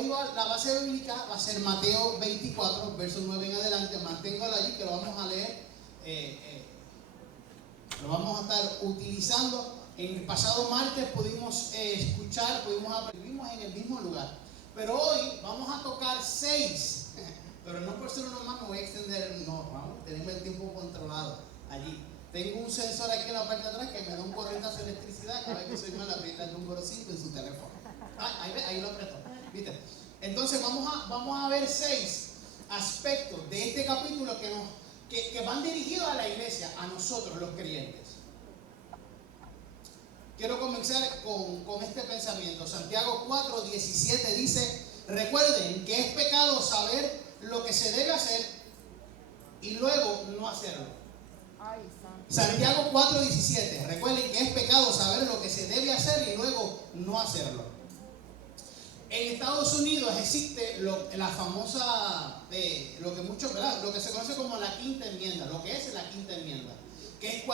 hoy la base bíblica va a ser Mateo 24, versos 9 en adelante. Manténgalo allí que lo vamos a leer. Lo vamos a estar utilizando. En el pasado martes pudimos escuchar, vivimos en el mismo lugar. Pero hoy vamos a tocar 6. Pero no por ser uno más me voy a extender. No, vamos, tenemos el tiempo controlado allí. Tengo un sensor aquí en la parte de atrás que me da un corrientazo de electricidad. Cada vez que soy mal, aprieta el número 5 en su teléfono. Ahí lo apretó. ¿Viste? Entonces vamos a ver 6 aspectos de este capítulo que van dirigidos a la iglesia, a nosotros los creyentes. Quiero comenzar con este pensamiento. Santiago 4:17 dice: recuerden que es pecado saber lo que se debe hacer y luego no hacerlo. Santiago 4:17. Recuerden que es pecado saber lo que se debe hacer y luego no hacerlo. En Estados Unidos existe la famosa, lo que se conoce como la quinta enmienda, lo que es la quinta enmienda, que es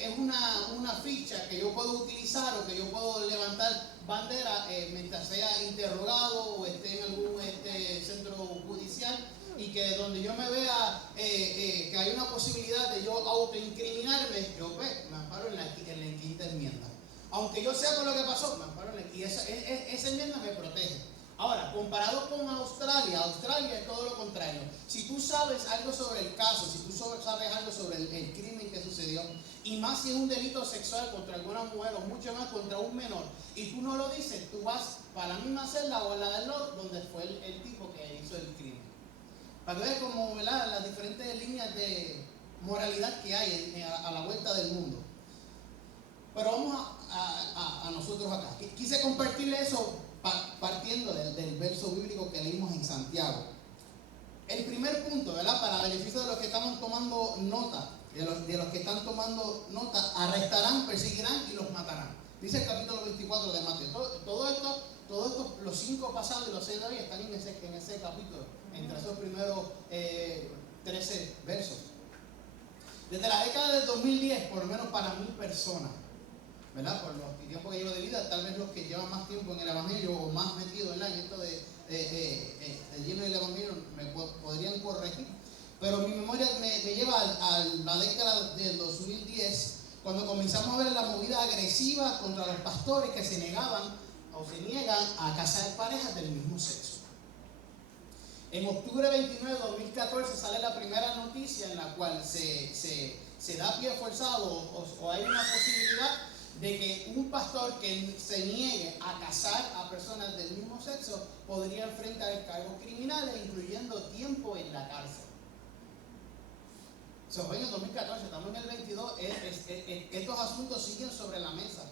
es una ficha que yo puedo utilizar o que yo puedo levantar bandera mientras sea interrogado o esté en algún centro judicial, y que donde yo me vea que hay una posibilidad de yo autoincriminarme, yo me amparo en la quinta enmienda. Aunque yo sepa lo que pasó, me amparo y esa enmienda me protege. Ahora, comparado con Australia es todo lo contrario. Si tú sabes algo sobre el caso, si tú sabes algo sobre el crimen que sucedió, y más si es un delito sexual contra alguna mujer o mucho más contra un menor, y tú no lo dices, tú vas para la misma celda o en la del otro donde fue el tipo que hizo el crimen. Para ver cómo, ¿verdad?, las diferentes líneas de moralidad que hay a la vuelta del mundo. Pero vamos a nosotros acá. Quise compartirle eso partiendo del verso bíblico que leímos en Santiago. El primer punto, ¿verdad?, para beneficio de los que estamos tomando nota, de los que están tomando nota: arrestarán, perseguirán y los matarán. Dice el capítulo 24 de Mateo. Todo esto, los 5 pasados y los 6 de hoy están en ese capítulo, entre esos primeros 13 versos. Desde la década del 2010, por lo menos para mi persona, ¿verdad?, por los tiempos que llevo de vida, tal vez los que llevan más tiempo en el evangelio o más metidos en esto de lleno del evangelio me podrían corregir, pero mi memoria me lleva a la década del 2010, cuando comenzamos a ver la movida agresiva contra los pastores que se negaban o se niegan a casar parejas del mismo sexo. En octubre 29 de 2014 sale la primera noticia en la cual se da pie forzado o hay una posibilidad de que un pastor que se niegue a casar a personas del mismo sexo podría enfrentar cargos criminales, incluyendo tiempo en la cárcel. Se fue en el 2014, estamos en el 22, estos asuntos siguen sobre la mesa.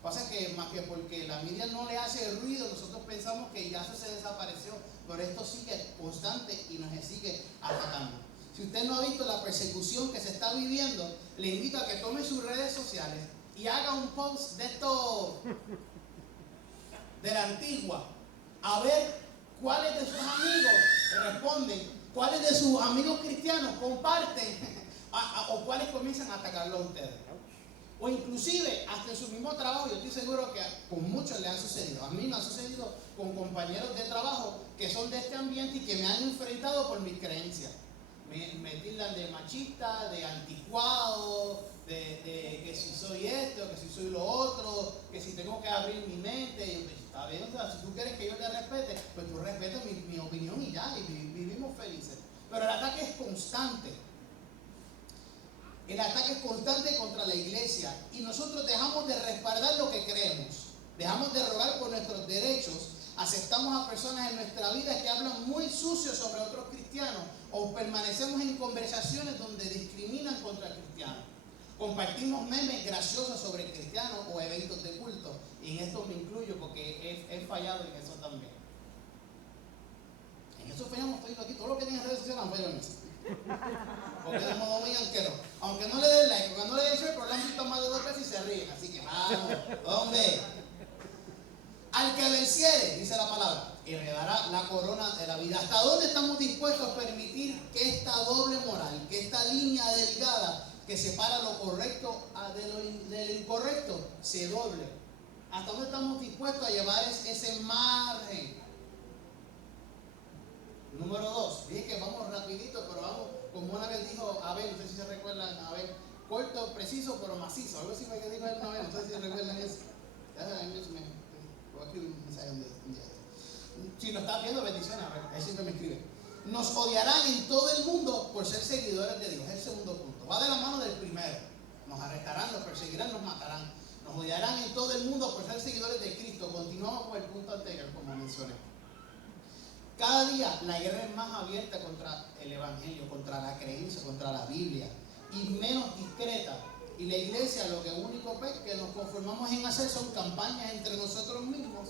Pasa que más que porque la media no le hace ruido, nosotros pensamos que ya eso se desapareció, pero esto sigue constante y nos sigue atacando. Si usted no ha visto la persecución que se está viviendo, le invito a que tome sus redes sociales y haga un post de esto de la antigua, a ver cuáles de sus amigos responden, cuáles de sus amigos cristianos comparten o cuáles comienzan a atacarlo a ustedes. O inclusive hasta en su mismo trabajo. Yo estoy seguro que con muchos le han sucedido. A mí me ha sucedido con compañeros de trabajo que son de este ambiente y que me han enfrentado por mis creencias. Me tildan de machista, de anticuado, de que si soy esto, que si soy lo otro, que si tengo que abrir mi mente. Y pues, está bien, o sea, si tú quieres que yo te respete, pues tú respetas mi opinión y ya, y vivimos felices. Pero el ataque es constante. El ataque es constante contra la iglesia, y nosotros dejamos de respaldar lo que creemos, dejamos de rogar por nuestros derechos, aceptamos a personas en nuestra vida que hablan muy sucio sobre otros cristianos, o permanecemos en conversaciones donde discriminan contra cristianos. Compartimos memes graciosos sobre cristianos o eventos de culto, y en esto me incluyo porque he fallado en eso también. En eso fallamos todos aquí, todo lo que tienen redes sociales han fallado en eso. Porque de modo muy anquero. Aunque no le den like, porque no le den share, pero lo han visto más de 2 veces y se ríen. Así que vamos, hombre. Al que venciere, dice la palabra, heredará la corona de la vida. ¿Hasta dónde estamos dispuestos a permitir que esta doble moral, que esta línea delgada que separa lo correcto de lo incorrecto, se doble ¿Hasta dónde estamos dispuestos a llevar ese margen? Número 2, dije que vamos rapidito, pero vamos, como una vez dijo Abel, no sé si se recuerdan, Abel, corto, preciso, pero macizo. Algo así fue que dijo él una vez, no sé si recuerdan eso. Voy a escribir un mensaje un día. Si lo estás viendo, bendiciones, él siempre me escribe. Nos odiarán en todo el mundo por ser seguidores de Dios. Es el segundo punto. Va de la mano del primero. Nos arrestarán, nos perseguirán, nos matarán. Nos odiarán en todo el mundo por ser seguidores de Cristo. Continuamos con el punto anterior, como mencioné. Cada día la guerra es más abierta contra el Evangelio, contra la creencia, contra la Biblia, y menos discreta. Y la iglesia lo que único que nos conformamos en hacer son campañas entre nosotros mismos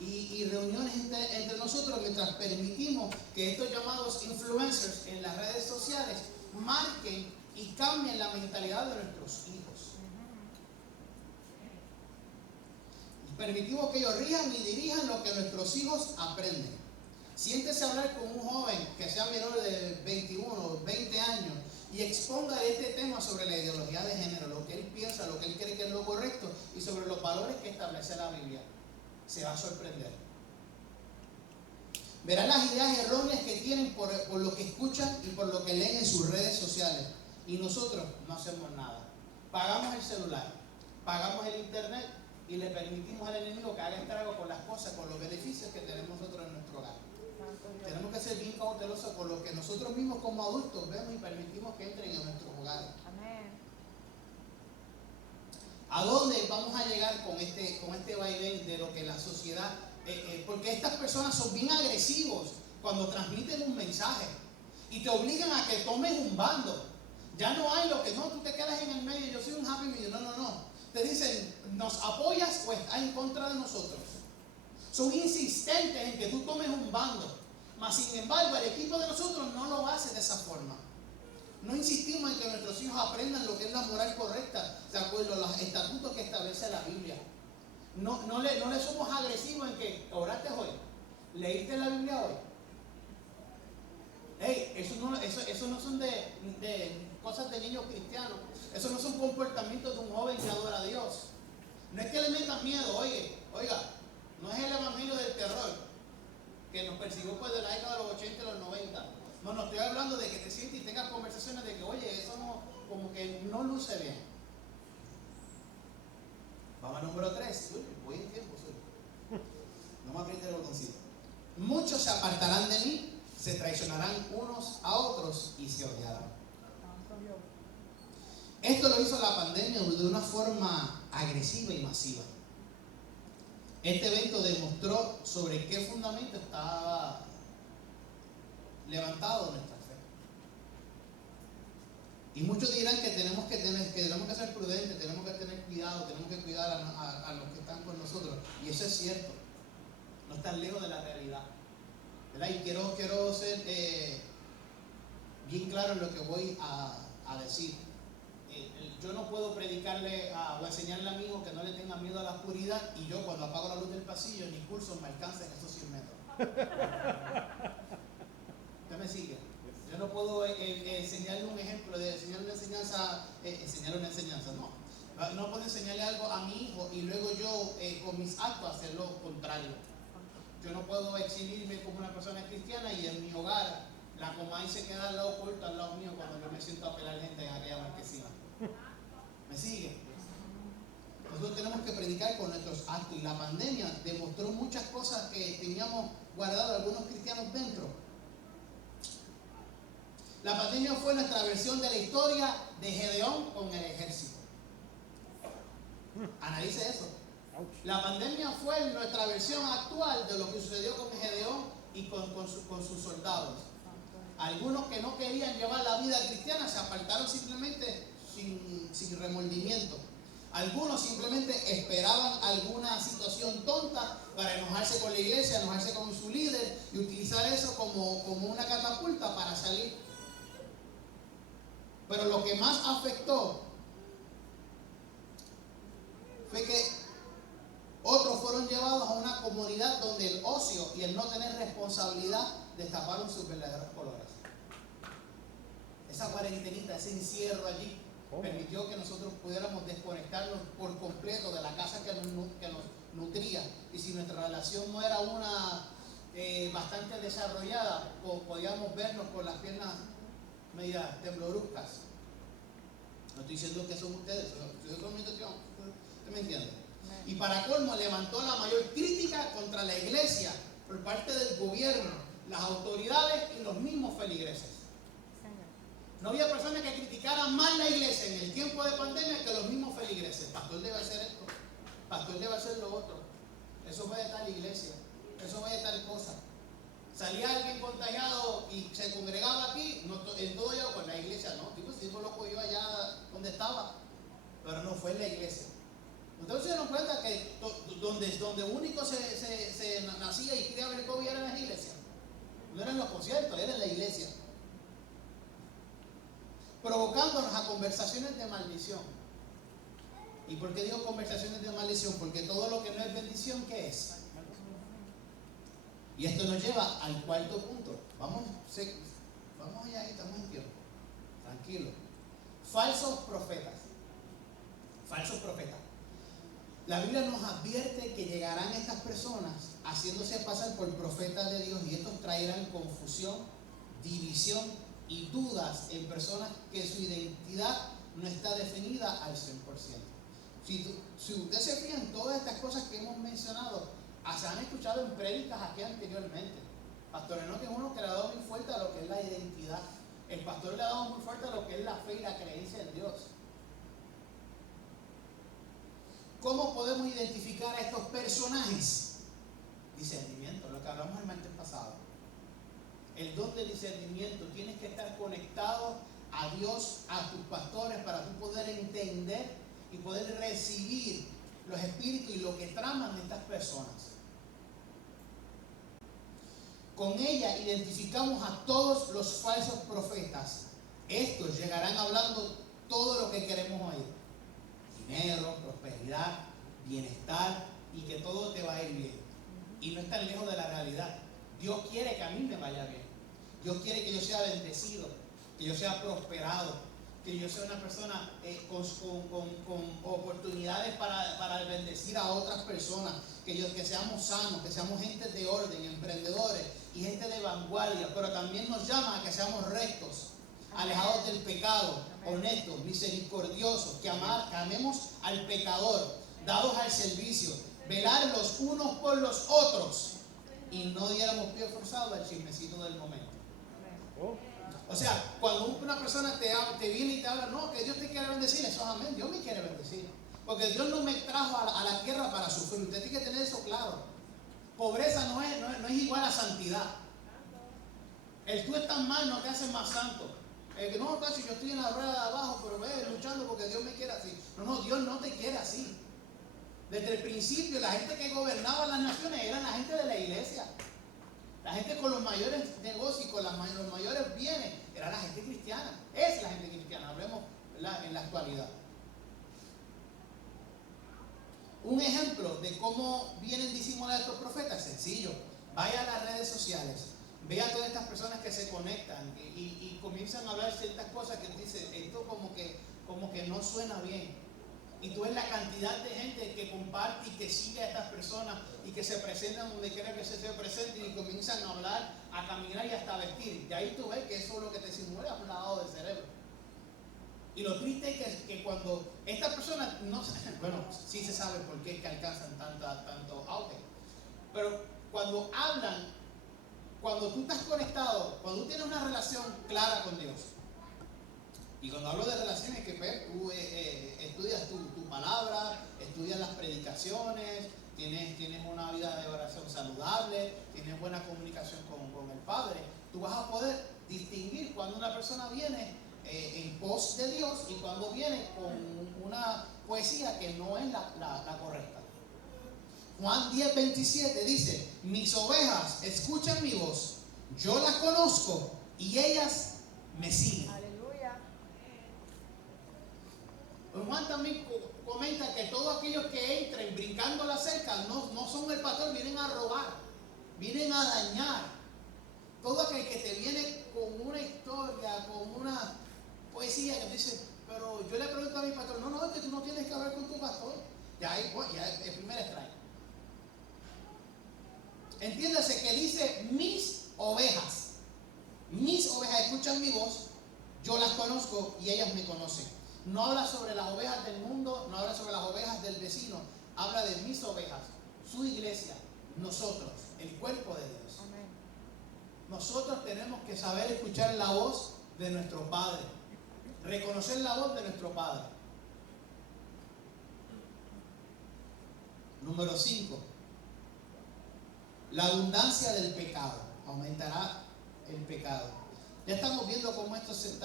y reuniones entre nosotros, mientras permitimos que estos llamados influencers en las redes sociales marquen y cambien la mentalidad de nuestros hijos. Permitimos que ellos rijan y dirijan lo que nuestros hijos aprenden. Siéntese a hablar con un joven que sea menor de 21, 20 años y exponga este tema sobre la ideología de género, lo que él piensa, lo que él cree que es lo correcto y sobre los valores que establece la Biblia. Se va a sorprender. Verán las ideas erróneas que tienen por lo que escuchan y por lo que leen en sus redes sociales. Y nosotros no hacemos nada. Pagamos el celular, pagamos el internet y le permitimos al enemigo que haga estrago con las cosas, con los beneficios que tenemos nosotros en nuestro hogar. Tenemos que ser bien cautelosos con lo que nosotros mismos como adultos vemos y permitimos que entren en nuestros hogares. Amén. ¿A dónde vamos a llegar con este vaivén de lo que la sociedad... porque estas personas son bien agresivos cuando transmiten un mensaje y te obligan a que tomes un bando. Ya no hay lo que no, tú te quedas en el medio, yo soy un happy medium. No. Te dicen, ¿nos apoyas o estás en contra de nosotros? Son insistentes en que tú tomes un bando. Mas sin embargo, el equipo de nosotros no lo hace de esa forma. No insistimos en que nuestros hijos aprendan lo que es la moral correcta, de acuerdo a los estatutos que establece la Biblia. No le somos agresivos en que oraste hoy, leíste la Biblia hoy. Hey, eso no son de cosas de niños cristianos. Eso no son comportamientos de un joven que adora a Dios. No es que le metan miedo, oiga, no es el evangelio del terror que nos persiguió pues de la década de los 80 y los 90. No estoy hablando de que te sientes y tengas conversaciones de que, oye, eso no, como que no luce bien. Vamos al número 3. Voy en tiempo, no me apriete el botoncito. Muchos se apartarán de mí, se traicionarán unos a otros y se odiarán. Esto lo hizo la pandemia de una forma agresiva y masiva. Este evento demostró sobre qué fundamento estaba levantado nuestra fe. Y muchos dirán que tenemos que ser prudentes, tenemos que tener cuidado, tenemos que cuidar a los que están con nosotros. Y eso es cierto. No están lejos de la realidad. ¿Verdad? Y quiero ser bien claro en lo que voy a decir. Yo no puedo predicarle o enseñarle a mi hijo que no le tenga miedo a la oscuridad y yo cuando apago la luz del pasillo ni curso me alcanza en esos 100 metros. ¿Usted me sigue? Yo no puedo enseñarle un ejemplo, enseñarle una enseñanza, no. No puedo enseñarle algo a mi hijo y luego yo con mis actos hacer lo contrario. Yo no puedo exhibirme como una persona cristiana y en mi hogar la Comay se queda al lado oculto, al lado mío, cuando yo me siento a pelar gente en aquella marquesina. ¿Me sigue? Nosotros tenemos que predicar con nuestros actos y la pandemia demostró muchas cosas que teníamos guardado algunos cristianos dentro. La pandemia fue nuestra versión de la historia de Gedeón con el ejército. Analice eso. La pandemia fue nuestra versión actual de lo que sucedió con Gedeón y con sus soldados. Algunos que no querían llevar la vida cristiana se apartaron simplemente sin remordimiento. Algunos simplemente esperaban alguna situación tonta para enojarse con la iglesia, enojarse con su líder y utilizar eso como una catapulta para salir. Pero lo que más afectó fue que otros fueron llevados a una comunidad donde el ocio y el no tener responsabilidad destaparon sus verdaderos colores. Esa cuarentenita, ese encierro allí, permitió que nosotros pudiéramos desconectarnos por completo de la casa que nos nutría. Y si nuestra relación no era una bastante desarrollada, podíamos vernos con las piernas medias tembloruscas. No estoy diciendo que son ustedes, ¿usted me entiende? Y para colmo, levantó la mayor crítica contra la iglesia por parte del gobierno, las autoridades y los mismos feligreses. No había personas que criticaran más la iglesia en el tiempo de pandemia que los mismos feligreses. Pastor debe hacer esto, pastor debe hacer lo otro. Eso fue de tal iglesia, eso fue de tal cosa. Salía alguien contagiado y se congregaba aquí, no, en todo yo, pues la iglesia no, tipo, si fue loco yo allá donde estaba, pero no fue en la iglesia. Entonces se dieron cuenta que donde único se nacía y criaba el COVID era en la iglesia. No eran los conciertos, era en la iglesia. Provocándonos a conversaciones de maldición. ¿Y por qué digo conversaciones de maldición? Porque todo lo que no es bendición, ¿qué es? Y esto nos lleva al cuarto punto. Vamos allá, estamos en tiempo. Tranquilo. Falsos profetas. Falsos profetas. La Biblia nos advierte que llegarán estas personas haciéndose pasar por profetas de Dios y estos traerán confusión, división y dudas en personas que su identidad no está definida al 100%. Si ustedes se fijan, todas estas cosas que hemos mencionado se han escuchado en prédicas aquí anteriormente. Pastor Enoque es uno que le ha dado muy fuerte a lo que es la identidad. El pastor le ha dado muy fuerte a lo que es la fe y la creencia en Dios. ¿Cómo podemos identificar a estos personajes? Discernimiento, lo que hablamos el martes pasado. El don de discernimiento. Tienes que estar conectado a Dios, a tus pastores, para tú poder entender y poder recibir los espíritus y lo que traman de estas personas. Con ella identificamos a todos los falsos profetas. Estos llegarán hablando todo lo que queremos oír. Dinero, prosperidad, bienestar y que todo te va a ir bien. Y no es tan lejos de la realidad. Dios quiere que a mí me vaya bien. Dios quiere que yo sea bendecido, que yo sea prosperado, que yo sea una persona con oportunidades para bendecir a otras personas, que seamos sanos, que seamos gente de orden, emprendedores y gente de vanguardia, pero también nos llama a que seamos rectos, alejados del pecado, honestos, misericordiosos, que amemos al pecador, dados al servicio, velar los unos por los otros y no diéramos pie forzado al chismecito del momento. O sea, cuando una persona te viene y te habla, no, que Dios te quiere bendecir, eso es amén, Dios me quiere bendecir. Porque Dios no me trajo a la tierra para sufrir, usted tiene que tener eso claro. Pobreza no es igual a santidad. El tú estás mal no te hace más santo. El que no, casi yo estoy en la rueda de abajo, pero luchando porque Dios me quiere así. No, Dios no te quiere así. Desde el principio, la gente que gobernaba las naciones eran la gente de la iglesia. La gente con los mayores negocios y con los mayores bienes era la gente cristiana. Es la gente cristiana, hablemos en la actualidad. Un ejemplo de cómo vienen disimulados estos profetas, sencillo. Vaya a las redes sociales, vea a todas estas personas que se conectan y comienzan a hablar ciertas cosas que dicen, esto como que no suena bien. Y tú ves la cantidad de gente que comparte y que sigue a estas personas y que se presentan donde quiera que se presenten y comienzan a hablar, a caminar y hasta a vestir. Y ahí tú ves que eso es lo que te simula un lavado del cerebro. Y lo triste es que cuando estas personas, bueno, sí se sabe por qué es que alcanzan tanto auge, pero cuando hablan, cuando tú estás conectado, cuando tú tienes una relación clara con Dios, y cuando hablo de relaciones, que tú estudias tu palabra, estudias las predicaciones, tienes una vida de oración saludable, tienes buena comunicación con el Padre, tú vas a poder distinguir cuando una persona viene en pos de Dios y cuando viene con una poesía que no es la correcta. Juan 10:27 dice, mis ovejas escuchan mi voz, yo las conozco y ellas me siguen. Juan también comenta que todos aquellos que entren brincando la cerca no son el pastor, vienen a robar, vienen a dañar. Todo aquel que te viene con una historia, con una poesía que dice, pero yo le pregunto a mi pastor, no, es que tú no tienes que hablar con tu pastor. Ya ahí, pues, ya el primer strike. Entiéndase que dice mis ovejas. Mis ovejas escuchan mi voz, yo las conozco y ellas me conocen. No habla sobre las ovejas del mundo, no habla sobre las ovejas del vecino, habla de mis ovejas, su iglesia, nosotros, el cuerpo de Dios. Amén. Nosotros tenemos que saber escuchar la voz de nuestro Padre, reconocer la voz de nuestro Padre. Número 5. La abundancia del pecado. Aumentará el pecado. Ya estamos viendo cómo esto se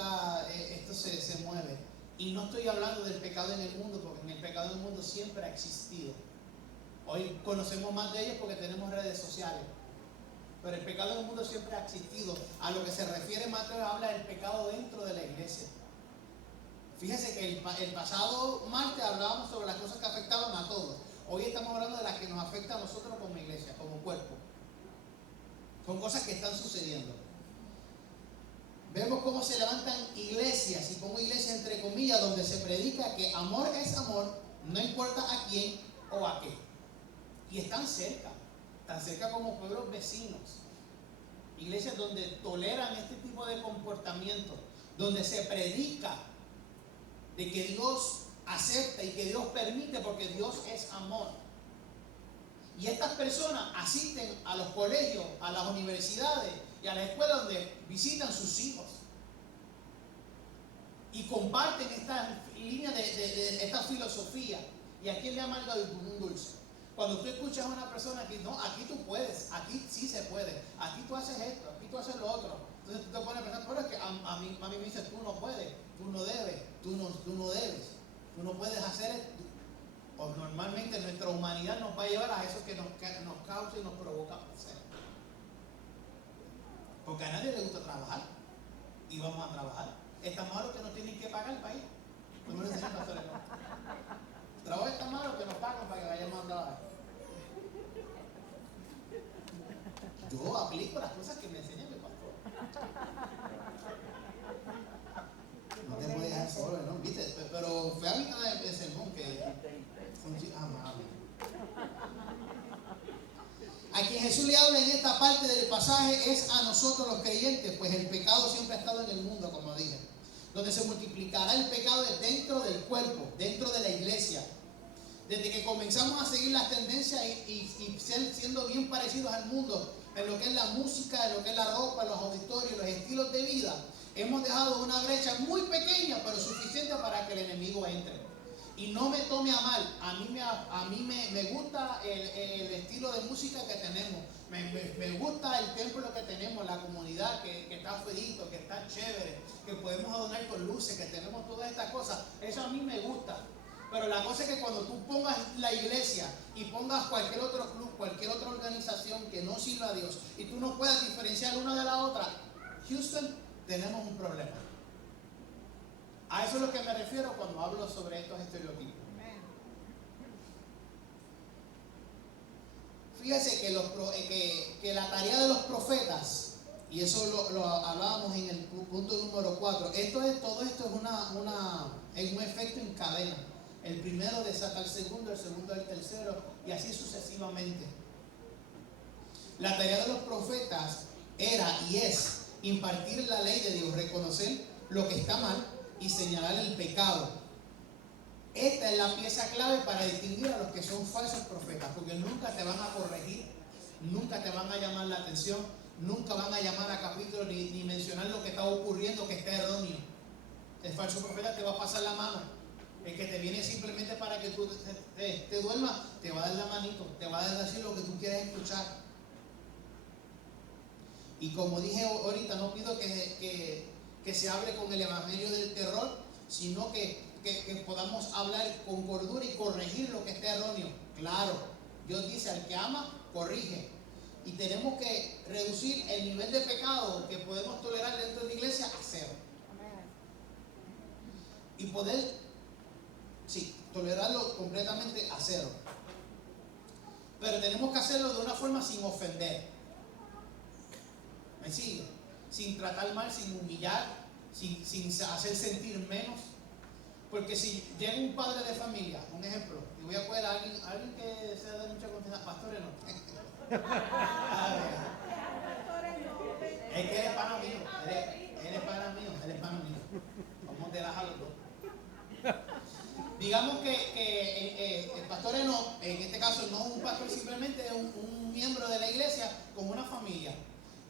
mueve. Y no estoy hablando del pecado en el mundo, porque en el pecado en el mundo siempre ha existido. Hoy conocemos más de ellos porque tenemos redes sociales. Pero el pecado en el mundo siempre ha existido. A lo que se refiere Mateo habla del pecado dentro de la iglesia. Fíjese que el pasado martes hablábamos sobre las cosas que afectaban a todos. Hoy estamos hablando de las que nos afectan a nosotros como iglesia, como cuerpo. Son cosas que están sucediendo. Vemos cómo se levantan iglesias, y pongo iglesias entre comillas, donde se predica que amor es amor, no importa a quién o a qué. Y están cerca como pueblos vecinos. Iglesias donde toleran este tipo de comportamiento, donde se predica de que Dios acepta y que Dios permite, porque Dios es amor. Y estas personas asisten a los colegios, a las universidades y a las escuelas donde visitan sus hijos y comparten esta línea de esta filosofía. ¿Y a quién le amarga un dulce? Cuando tú escuchas a una persona que no, aquí tú puedes, aquí sí se puede, aquí tú haces esto, aquí tú haces lo otro. Entonces tú te pones a pensar, pero es que a mí me dice, tú no puedes, tú no debes, tú no debes, tú no puedes hacer esto. O normalmente nuestra humanidad nos va a llevar a eso que nos causa y nos provoca placer. Porque a nadie le gusta trabajar. Y vamos a trabajar. Está malo que nos tienen que pagar para ir. No me lo dicen pastores, no. El trabajo está malo que nos pagan para que vayamos a trabajar. Yo aplico las cosas que me enseña mi pastor. No te puedes dejar solo, ¿no? ¿Viste? Pero fue a mitad de sermón que... A quien Jesús le habla en esta parte del pasaje es a nosotros los creyentes, pues el pecado siempre ha estado en el mundo, como dije. Donde se multiplicará el pecado dentro del cuerpo, dentro de la iglesia. Desde que comenzamos a seguir las tendencias y siendo bien parecidos al mundo, en lo que es la música, en lo que es la ropa, los auditorios, los estilos de vida, hemos dejado una brecha muy pequeña, pero suficiente para que el enemigo entre. Y no me tome a mal, a mí me gusta el estilo de música que tenemos, me gusta el templo que tenemos, la comunidad que está feito, que está chévere, que podemos adornar con luces, que tenemos todas estas cosas, eso a mí me gusta. Pero la cosa es que cuando tú pongas la iglesia y pongas cualquier otro club, cualquier otra organización que no sirva a Dios y tú no puedas diferenciar una de la otra, Houston, tenemos un problema. A eso es lo que me refiero cuando hablo sobre estos estereotipos. Fíjese que la tarea de los profetas, y eso lo hablábamos en el punto número 4, todo esto es un efecto en cadena. El primero desata al segundo, el segundo al tercero, y así sucesivamente. La tarea de los profetas era y es impartir la ley de Dios, reconocer lo que está mal y señalar el pecado. Esta es la pieza clave para distinguir a los que son falsos profetas, porque nunca te van a corregir, nunca te van a llamar la atención, nunca van a llamar a capítulo ni mencionar lo que está ocurriendo que está erróneo. El falso profeta te va a pasar la mano. El que te viene simplemente para que tú te duermas, te va a dar la manito, te va a decir lo que tú quieres escuchar. Y como dije ahorita, no pido que se hable con el evangelio del terror, sino que podamos hablar con cordura y corregir lo que esté erróneo. Claro, Dios dice, al que ama, corrige. Y tenemos que reducir el nivel de pecado que podemos tolerar dentro de la iglesia a cero. Y poder, tolerarlo completamente a cero. Pero tenemos que hacerlo de una forma sin ofender. ¿Me sigue? Sin tratar mal, sin humillar, sin hacer sentir menos. Porque si llega un padre de familia, un ejemplo, y voy a coger a alguien que sea de mucha confianza, pastores no. Es que él es pana mío, él es pana mío. Vamos a relajar los dos. Digamos que el pastor no, en este caso no es un pastor, simplemente es un miembro de la iglesia con una familia.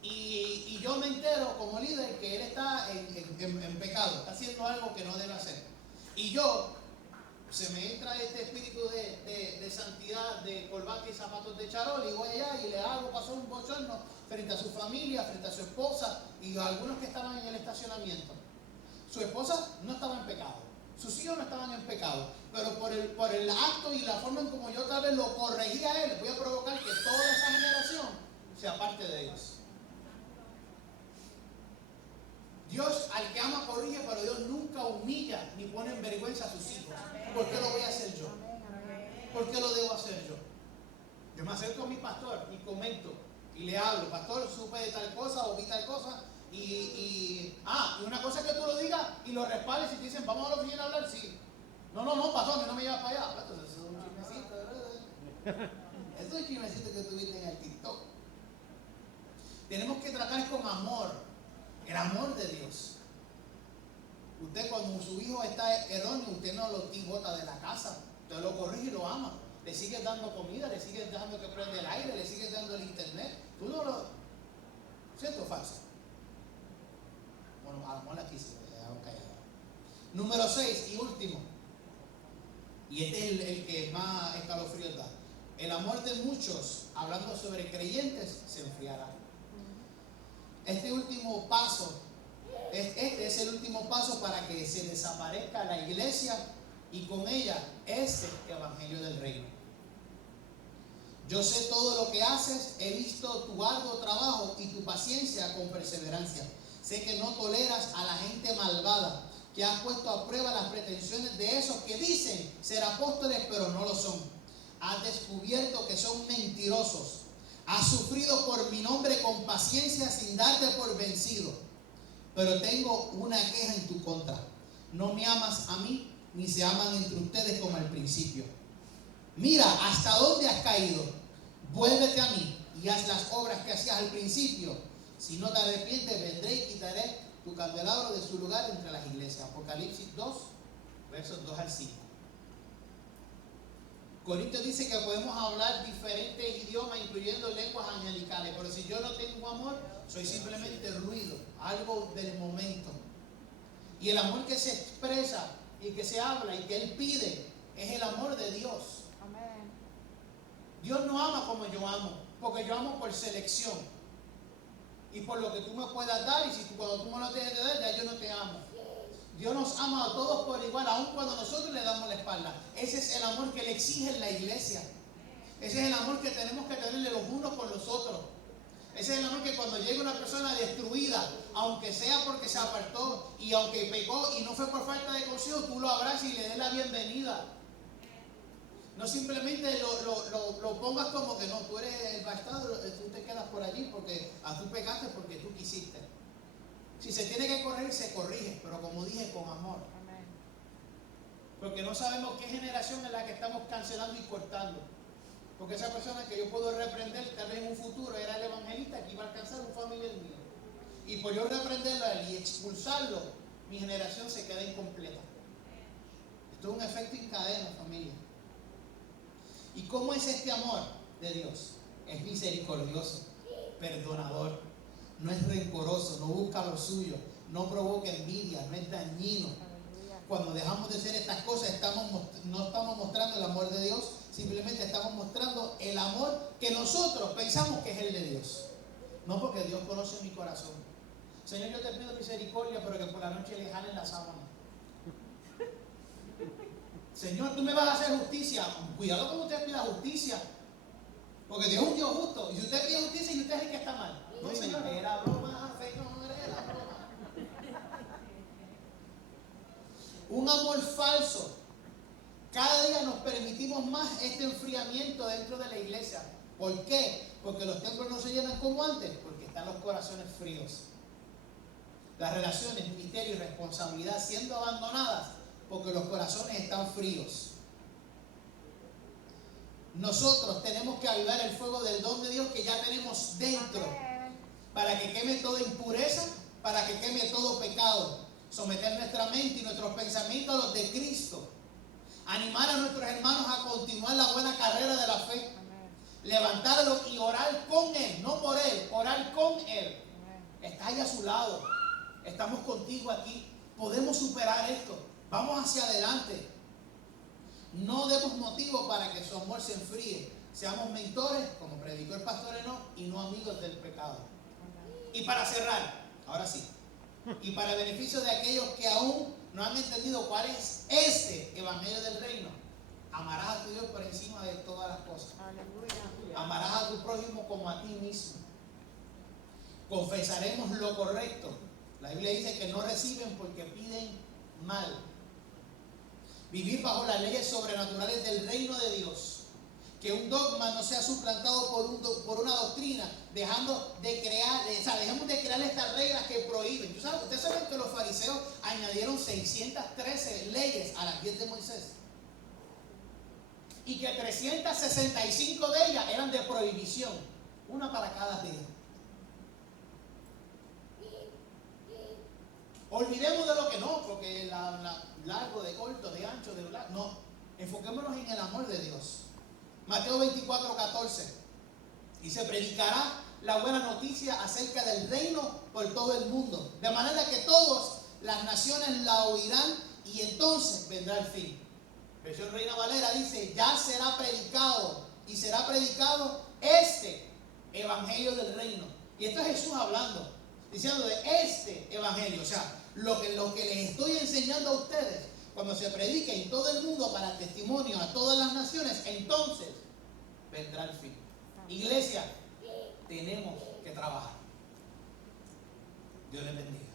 Y yo me entero como líder que él está en pecado, está haciendo algo que no debe hacer. Y se me entra este espíritu de santidad, de corbata y zapatos de charol, y voy allá y le hago pasar un bochorno frente a su familia, frente a su esposa y a algunos que estaban en el estacionamiento. Su esposa no estaba en pecado, sus hijos no estaban en pecado, pero por el acto y la forma en como yo tal vez lo corregí a él, voy a provocar que toda esa generación se aparte de Dios. Dios al que ama corrige, pero Dios nunca humilla ni pone en vergüenza a sus hijos. ¿Por qué lo voy a hacer yo? ¿Por qué lo debo hacer yo? Yo me acerco a mi pastor y comento y le hablo, pastor, supe de tal cosa o vi tal cosa y una cosa es que tú lo digas y lo respaldes y te dicen, vamos a la oficina a hablar, sí. No, pastor, a mí no me llevas para allá. Entonces, eso es un chismecito, ¿verdad? Eso es un chismecito que tuviste en el TikTok. Tenemos que tratar con amor, el amor de Dios. Usted cuando su hijo está erróneo, usted no lo bota de la casa, usted lo corrige y lo ama. Le sigues dando comida, le sigues dando que prende el aire, le sigues dando el internet. Tú no lo... ¿Cierto o falso? Bueno, a lo mejor aquí se me quedaron callados. Número 6 y último. Y este es el que más escalofrío da. El amor de muchos, hablando sobre creyentes, se enfriará. Este último paso, este es el último paso para que se desaparezca la iglesia y con ella este evangelio del reino. Yo sé todo lo que haces, he visto tu arduo trabajo y tu paciencia con perseverancia. Sé que no toleras a la gente malvada, que has puesto a prueba las pretensiones de esos que dicen ser apóstoles pero no lo son. Has descubierto que son mentirosos. Has sufrido por mi nombre con paciencia sin darte por vencido. Pero tengo una queja en tu contra. No me amas a mí, ni se aman entre ustedes como al principio. Mira, ¿hasta dónde has caído? Vuélvete a mí y haz las obras que hacías al principio. Si no te arrepientes, vendré y quitaré tu candelabro de su lugar entre las iglesias. Apocalipsis 2, versos 2 al 5. Corintios dice que podemos hablar diferentes idiomas, incluyendo lenguas angelicales, pero si yo no tengo amor, soy simplemente ruido, algo del momento. Y el amor que se expresa y que se habla y que Él pide es el amor de Dios. Amén. Dios no ama como yo amo, porque yo amo por selección y por lo que tú me puedas dar, y si cuando tú me lo dejes de dar, ya yo no te amo. Dios nos ama a todos por igual, aun cuando nosotros le damos la espalda. Ese es el amor que le exige en la iglesia. Ese es el amor que tenemos que tenerle los unos con los otros. Ese es el amor que cuando llega una persona destruida, aunque sea porque se apartó y aunque pecó y no fue por falta de consejo, tú lo abrazas y le des la bienvenida. No simplemente lo pongas como que no, tú eres el bastardo, tú te quedas por allí porque tú pecaste porque tú quisiste. Si se tiene que corregir, se corrige, pero como dije, con amor. Amén. Porque no sabemos qué generación es la que estamos cancelando y cortando. Porque esa persona que yo puedo reprender, tal vez en un futuro era el evangelista que iba a alcanzar un familiar mío. Y por yo reprenderlo a él y expulsarlo, mi generación se queda incompleta. Esto es un efecto en cadena, familia. ¿Y cómo es este amor de Dios? Es misericordioso, perdonador, no es rencoroso, no busca lo suyo, no provoca envidia, no es dañino. Cuando dejamos de hacer estas cosas, no estamos mostrando el amor de Dios, simplemente estamos mostrando el amor que nosotros pensamos que es el de Dios. No, porque Dios conoce mi corazón. Señor, yo te pido misericordia, pero que por la noche le jalen la sábana. Señor, tú me vas a hacer justicia. Cuidado con usted pida justicia, porque Dios es un Dios justo. Y si usted pide justicia, y usted es el que está mal. No, Señor, era broma, Señor, era broma. Un amor falso. Cada día nos permitimos más este enfriamiento dentro de la iglesia. ¿Por qué? Porque los templos no se llenan como antes, porque están los corazones fríos. Las relaciones, ministerio y responsabilidad siendo abandonadas porque los corazones están fríos. Nosotros tenemos que avivar el fuego del don de Dios que ya tenemos dentro, para que queme toda impureza, para que queme todo pecado, someter nuestra mente y nuestros pensamientos a los de Cristo, animar a nuestros hermanos a continuar la buena carrera de la fe, levantarlo y orar con Él, no por Él, orar con Él. Está ahí a su lado, estamos contigo aquí, podemos superar esto, vamos hacia adelante. No demos motivo para que su amor se enfríe. Seamos mentores, como predicó el pastor Enoch, y no amigos del pecado. Y para cerrar, ahora sí, y para el beneficio de aquellos que aún no han entendido cuál es este evangelio del reino, amarás a tu Dios por encima de todas las cosas. Amarás a tu prójimo como a ti mismo. Confesaremos lo correcto. La Biblia dice que no reciben porque piden mal. Vivir bajo las leyes sobrenaturales del reino de Dios. Que un dogma no sea suplantado por una doctrina, dejemos de crear estas reglas que prohíben. Ustedes saben que los fariseos añadieron 613 leyes a las 10 de Moisés. Y que 365 de ellas eran de prohibición. Una para cada día. Olvidemos de lo que no, porque largo, de corto, de ancho, de largo. No, enfoquémonos en el amor de Dios. Mateo 24:14 y se predicará la buena noticia acerca del reino por todo el mundo, de manera que todas las naciones la oirán y entonces vendrá el fin. Versión Reina Valera dice: ya será predicado y será predicado este evangelio del reino. Y esto es Jesús hablando, diciendo de este evangelio, o sea, lo que les estoy enseñando a ustedes. Cuando se predique en todo el mundo para testimonio a todas las naciones, entonces vendrá el fin. Iglesia, tenemos que trabajar. Dios les bendiga.